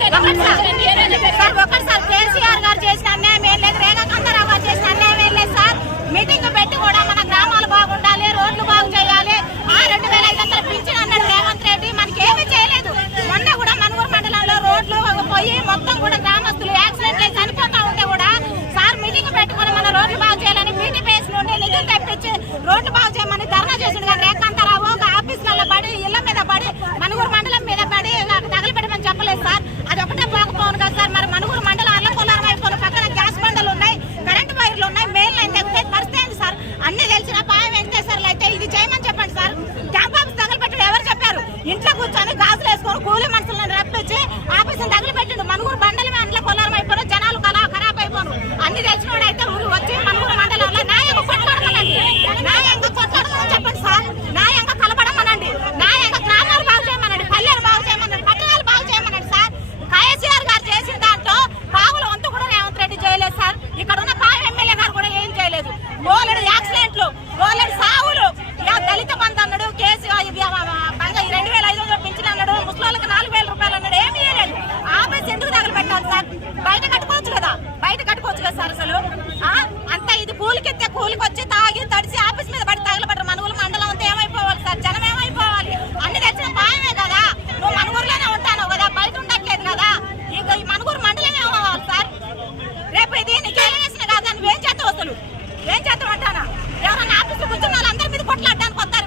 Sir ఒకసారి కేసీఆర్ గారు చేసిన అన్యాయం ఏం లేదు రేఖా గారు చేసిన అన్యాయం ఏం లేదు సార్ మీటింగ్ పెట్టి కూడా మన గ్రామాలు బాగుండాలి రోడ్లు బాగు చేయాలి ఆ రెండు వేల ఐదు వందల పింఛన్ అన్నాడు రేవంత్ రెడ్డి మనకి ఏమీ చేయలేదు మొన్న కూడా మనూరు మండలంలో రోడ్లు పోయి మొత్తం కూడా గ్రామస్తులు యాక్సిడెంట్ అయి చనిపోతా ఉంటే కూడా సార్ మీటింగ్ పెట్టుకొని మన రోడ్లు బాగు చేయాలని బీటీ పేస్ నుండి నిధులు తెప్పించి రోడ్లు బాగు చేయమని ధర్నా చేసిండు కానీ కూర్చొని గాజులు వేసుకొని కూలి మనుషులను రప్పించి ఆఫీసును తగిలిపెట్టిండు మనుగురు బండలు సరసలు అంత ఇది కూలికెత్తే కూలికి వచ్చి తాగి తడిసి ఆఫీస్ మీద పడి తగలబడ్డ మనవులు మండలం అంతా ఏమైపోవాలి సార్? జనం ఏమైపోవాలి? అన్ని తెచ్చిన పాయమే కదా. నువ్వు మనగూరులోనే ఉంటాను కదా. బయట ఉండట్లేదు కదా. ఇంకా ఈ మనగూరు మండలం ఏమవ్వాలి సార్? రేపు ఇది నీకేం చేసిన కాదు. నువ్వేం చేస్తావు అసలు. ఏం చేస్తావు అంటానా? ఎవరన్నా ఆఫీస్ కూర్చున్న వాళ్ళందరి మీద కొట్లాడడానికి వస్తారు.